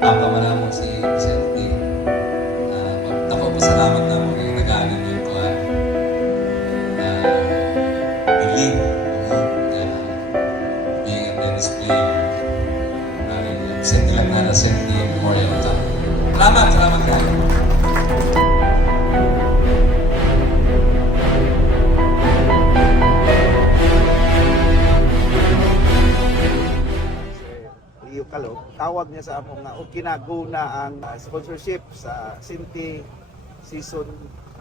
Papa mo si Vicente. Salamat na mo yung nag-aaral yung kuhan. Biling. Being in the display. Vicente lang na Vicente Memorial Cup. Salamat kayo. Tawag niya sa among nga kinago na ang sponsorship sa Sinti Season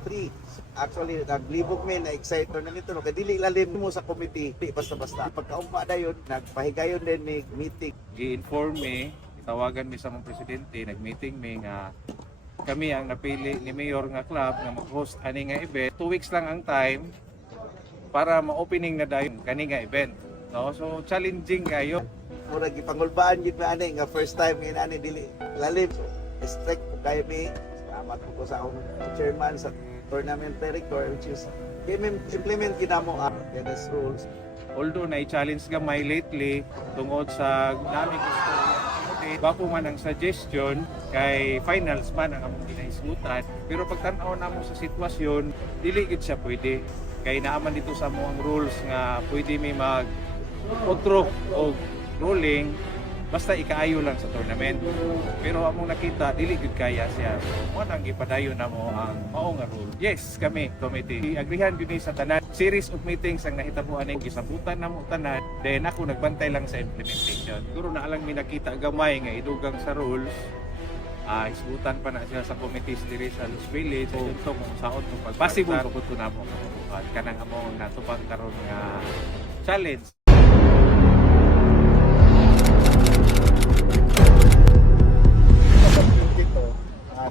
3. Actually, naglibog mi na excited na nito no kay dili lalim mo sa committee, di basta-basta. Pagkaumpa dayon, nagpahigayon din ni meeting. Gi-inform mi, itawagan mi sa mga presidente, nag-meeting mi nga kami ang napili ni Mayor nga club nga mag-host ani nga event. 2 weeks lang ang time para ma-opening na dayon kani nga event. No? So challenging kayo. Mura gipangulbaan gid na ani nga first time nga ani dili lalim. Strict po kayo mi. Salamat po sa akong chairman sa tournament director which is implement kinamo ang tennis rules. Although na-challenge gamay lately tungod sa dami gusto bako man ang suggestion kay finals man ang among ginahisgutan, pero pagtan-aw namo sa sitwasyon dili gid siya pwede kay naaman dito sa among rules nga pwede mi mag outro o ruling basta ikaayo lang sa tournament. Pero among nakita dili gud kaya siya. Mo nang gipadayon namo ang mao nga rule. Yes, kami committee agreehan gyud sa tanan. Series of meetings ang nahitabuan ning gisabutan namo tanan. Then ako nagbantay lang sa implementation. Siguro na lang mi nakita gamay nga idugang sa rules. Isbutan pa na siya sa committees diri sa Los Village. So ito kung saon kung possible ko to namo kanang among natubang karon nga challenge.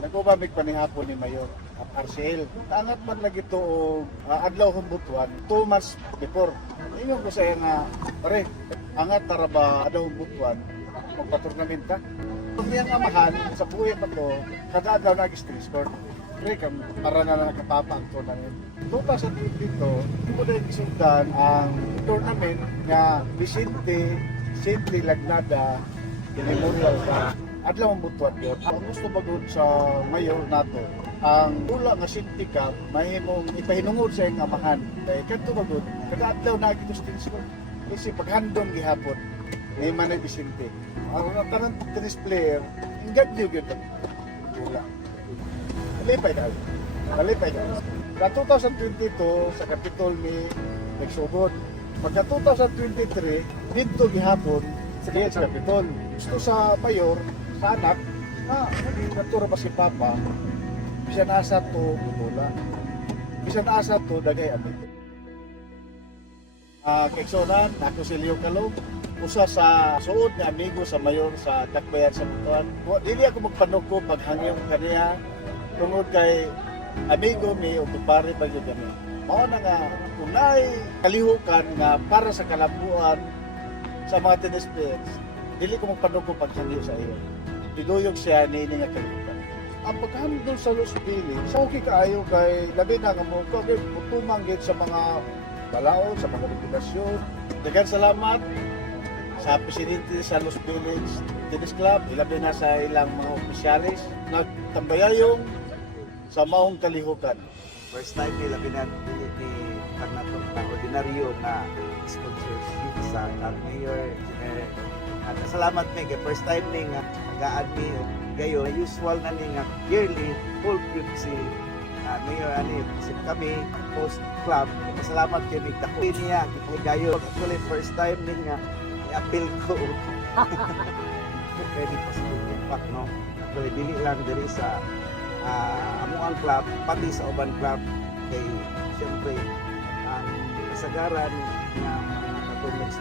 Nagubamig panihapon ni Mayor RCL. Angat man lagi ito adlaw humbutuan 2 months before. Ingon ko sa iya nga, pare, angat tara ba adlaw humbutuan magpa-tournament ka? Kung niyang amahan sa buhay pa to, kada adlaw nag-stress court. Pre, para na nakapapa ang tournament. 2022, hindi ko dahil isundan ang tournament nga Vicente Lagnada Memorial Cup. Adlaw ang butuan yun. Ang gusto bagod sa mayor nato, ang pula nga Sinti Cup, mahimong ipahinungod sa iyong amahan. Kaya kanto bagod, kada adlaw na ito sa tennis court. Kasi paghandong gihapon, may manay Vicente. Ang tanang tennis player, ingad niyo yun. Pula. Malipay ka. Sa 2022, sa Capitol ni nagsugod. Pagka 2023, dito gihapon, sa Capitol. Gusto sa mayor, sa anak, naging natura pa si Papa, bisan asa to butula. Bisan asa to dagay amigo. Kaigsonan, ako si Leo Calog, usa sa suod na amigo sa mayor sa Dakbayan sa Butuan. Dili ako magpanuko paghangyo kaniya tungod kay amigo mi o tupari ba yun kami. Mao na nga, kung naay kalihukan nga para sa kalabuan sa mga tennis players, dili ko magpanuko paghangyo sa iyo. Diduyog siya ni nga kalihukan. Ang paghandol sa Los Village, sa okay kaayo kay labi na nga mo, kaya putumang gid sa mga balaod, sa mga regulasyon. Daghang salamat sa presidente sa Los Village Tennis Club, ilabi na sa ilang mga opisyalis, nagtambayayong sa maong kalihukan. First time nila pinag-dili kanatong ordinaryo na sponsorship sa mayor. Salamat mi kay first time ni nga nagaan mi gayo usual na ni nga yearly full yun si mayor ani si kami post club. Salamat kay mi dako niya kay gayo actually first time ni nga i-appeal ko. Kaya di pa sa impact no. Actually dili lang diri sa amuang club pati sa uban club kay siyempre ang kasagaran nga mga katulad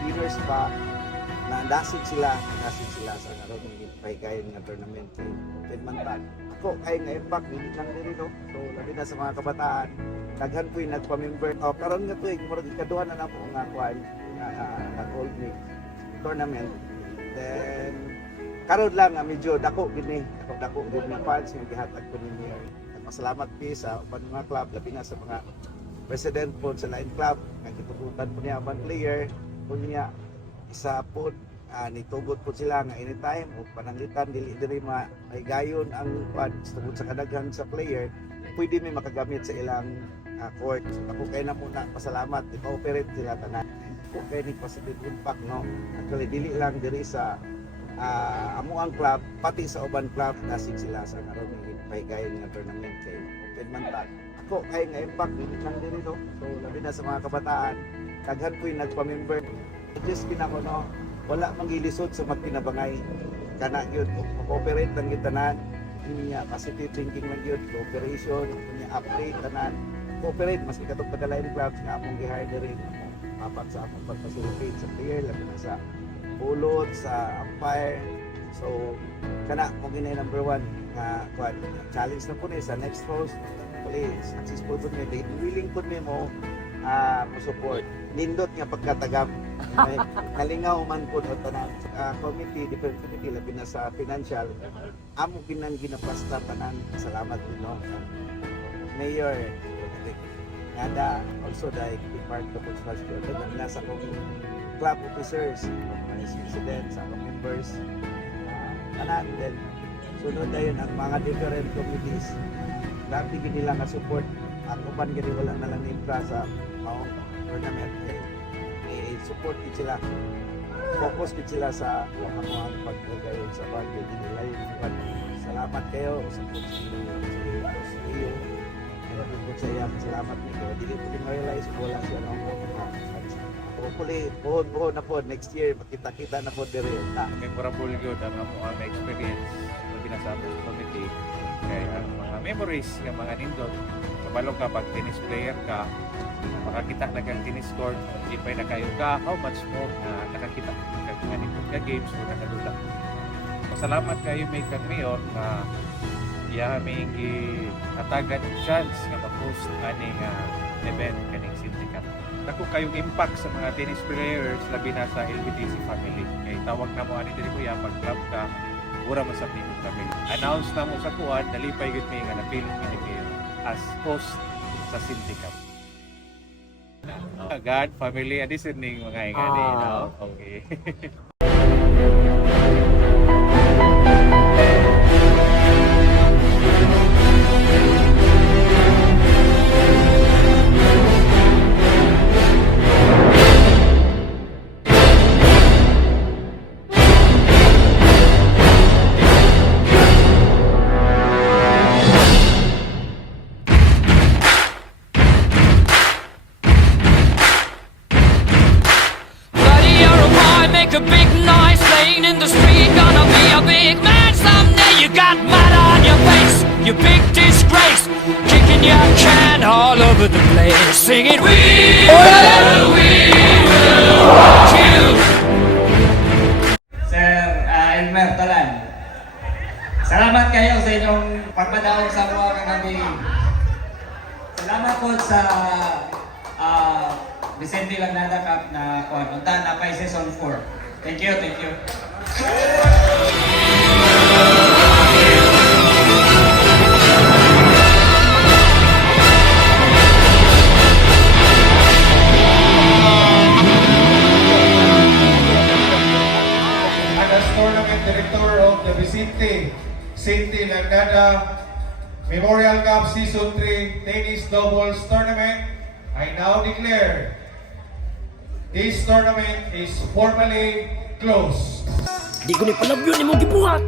beginners pa nasig sila sa karon ng pahigayon nga tournament kay Mantan. Ako ay nga impact dili lang diri no. So labi na sa mga kabataan daghan po yung nagpa-member. Karon nga tuig murag ikaduha na nako nga kuan nag-old week tournament. Then karon lang medyo dako gini dako gid ng fans nga gihatag ko ninyo. Nagpasalamat pi sa uban mga club labi na sa mga president po sa lain club nga gitugutan po niya ban player po niya isa po nitugot po sila nga anytime o pananglitan dili may gayon ang tungod sa kadaghan sa player, pwede may makagamit sa ilang court. So, ako kay na muna pasalamat, i-cooperate sila tanan. Ako kay ni positive impact, no. Actually dili lang diri sa amo ang club, pati sa uban club nasig sila sa karon may gayon nga tournament kay open man ta. Ako kay nga impact lang diri, no. So labi na sa mga kabataan, daghan po yung nagpa-member. Just pinako, no, wala mangilisod sa magpinabangay kana gyud cooperate lang gyud tanan niya positive thinking man gyud cooperation niya update tanan cooperate mas katong padalain clubs nga among gi-hire diri apat sa among pag-facilitate sa player labi na sa bulot sa umpire. So kana mo ginay number 1 nga challenge na po ni sa next host pali successful po ni willing po ni mo support nindot nga pagkatagam. Nalingaw man po na tanan committee, different committee, labi na sa financial, amo ginang ginapasta tanan. Salamat din, no. Mayor, Nada, also the part of construction, na sa akong club officers, vice president, sa akong members, tanan din. Sunod na yun ang mga different committees. Grabe nila nga support. Ako man gani wala na lang infra sa maong tournament. Support din sila, focus din sila sa mga pagkagayon sa budget nila yung salamat kayo sa iyo salamat nito dili ko din realize wala siya hopefully buhon na po next year makita-kita na po dire na Memorable yun ang mga experience na binasama sa committee. Kaya ang mga memories ng mga nindot, kabalong ka pag tennis player ka, makakita na kang tennis court, hindi pa na kayo ka, how much more na nakakita ka nga nindot ka games o nakadula. Pasalamat kayo may kang mayor na may atagan chance nga mag-host aning event kaning City Cup. Dako kayong impact sa mga tennis players labi na sa LBTC family. Kay tawag na mo ani diri kuya pag club ka, ura man sa people family. Announce na mo sa kuwan, nalipay gud mi nga napili ni kayo as host sa City Cup. God, family, adisin mga ingani, no? Okay. Make a big noise playing in the street. Gonna be a big man someday. You got mud on your face, you big disgrace. Kicking your can all over the place. Singing, we will watch you. Sir Elmer Talan, salamat kayo sa inyong pagpadaog sa mga kagabi. Salamat po sa Vicente Lagnada Cup na punta na pa season 4. Thank you, thank you. As Tournament Director of the Vicente Lagnada Memorial Cup Season 3 Tennis Doubles Tournament, I now declare this tournament is formally closed. Di ko ni palabyon ni mong gibuhat.